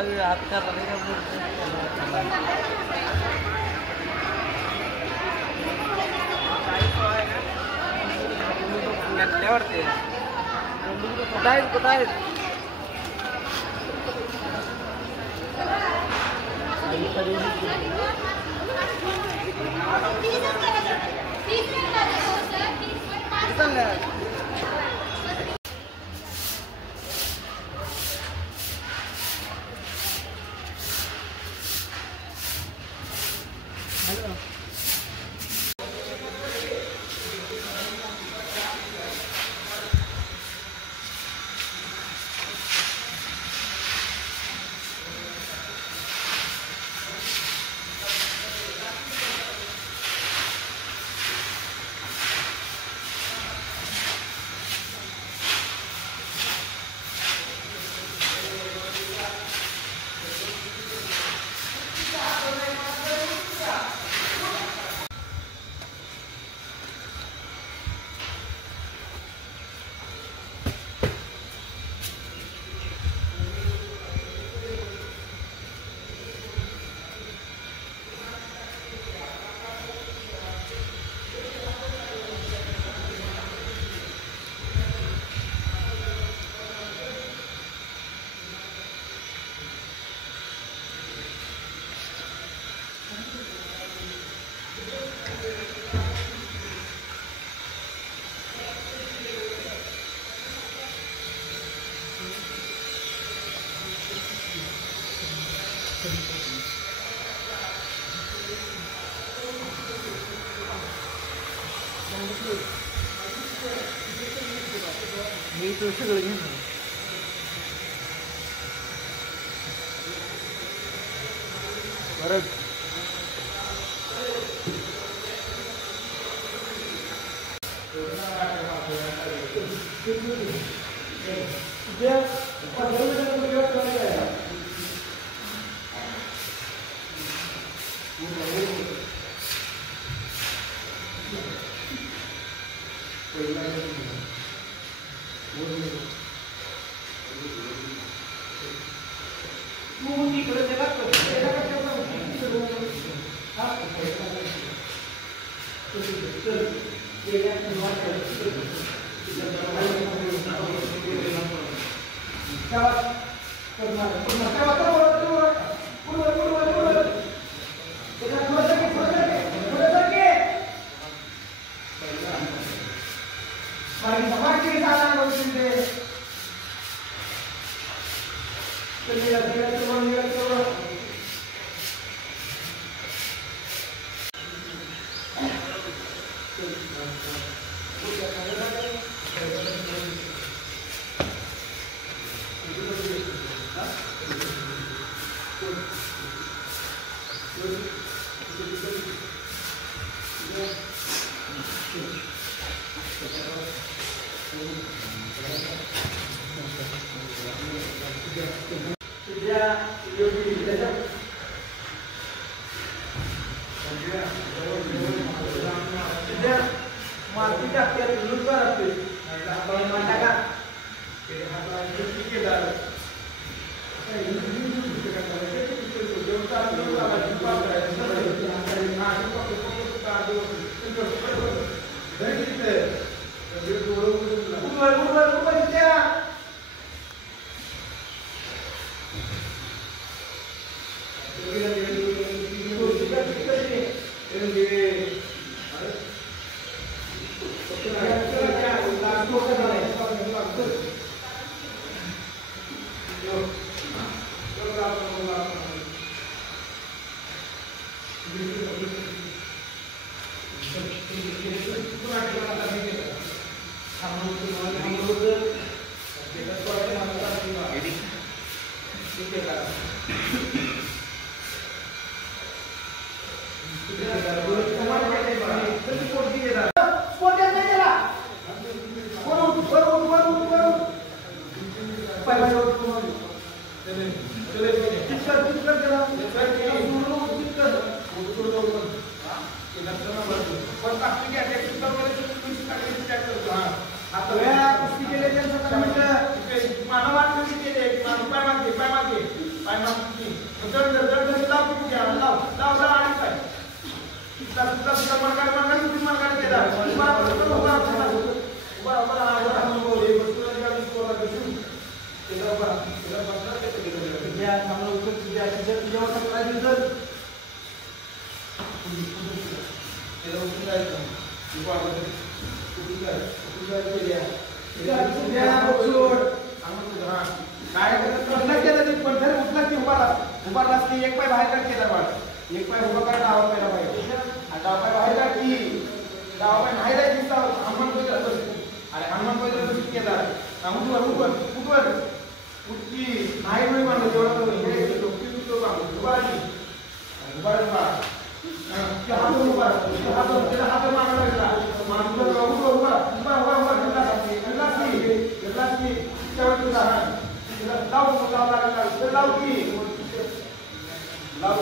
हात करला वाटते कुठं आहेत कुठं आहेत मी तो सगळं घेणार परत पाय मागची दंड लाव की लाव लाव लाव आणि पाय तुझा मनकाड तुम्ही मनकाड केला उभा हे बसला स्कोर कशी केला उभा केला बसला ते या चांगला उत्तर तुझ्या तुझ्यावर सप्लाय जर तेरा उत्तर जायचं उभा काय उभारलास की एक पाय बाहेर काढ केला बाळ एक पाय उभा काढ डावा पाय बाहेर आणि डावा पाय बाहेर काढ की डावा पाय नाही जायचं दिसता हनुमान पहिले अरे हनुमान पहिले केला उठवर उठकी नाही नाही मानलं तेवढं उभा हात मागायला लागला लाव